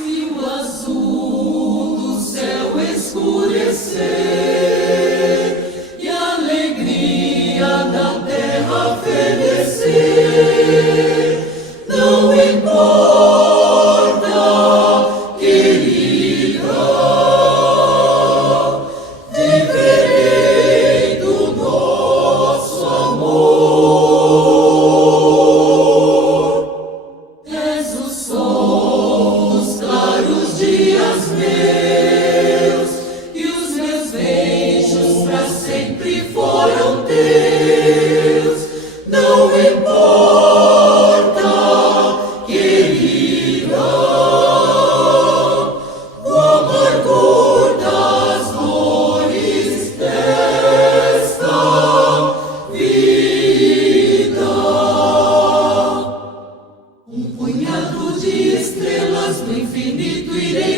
E o azul do céu escurecer, e a alegria da terra fenecer. Não importa, querida, viverei do nosso amor. És o sol dos claros dias meus, e os meus beijos pra sempre foram teus. Não importa, querida, o amargor das dores desta vida. Um punhado de estrelas no infinito irei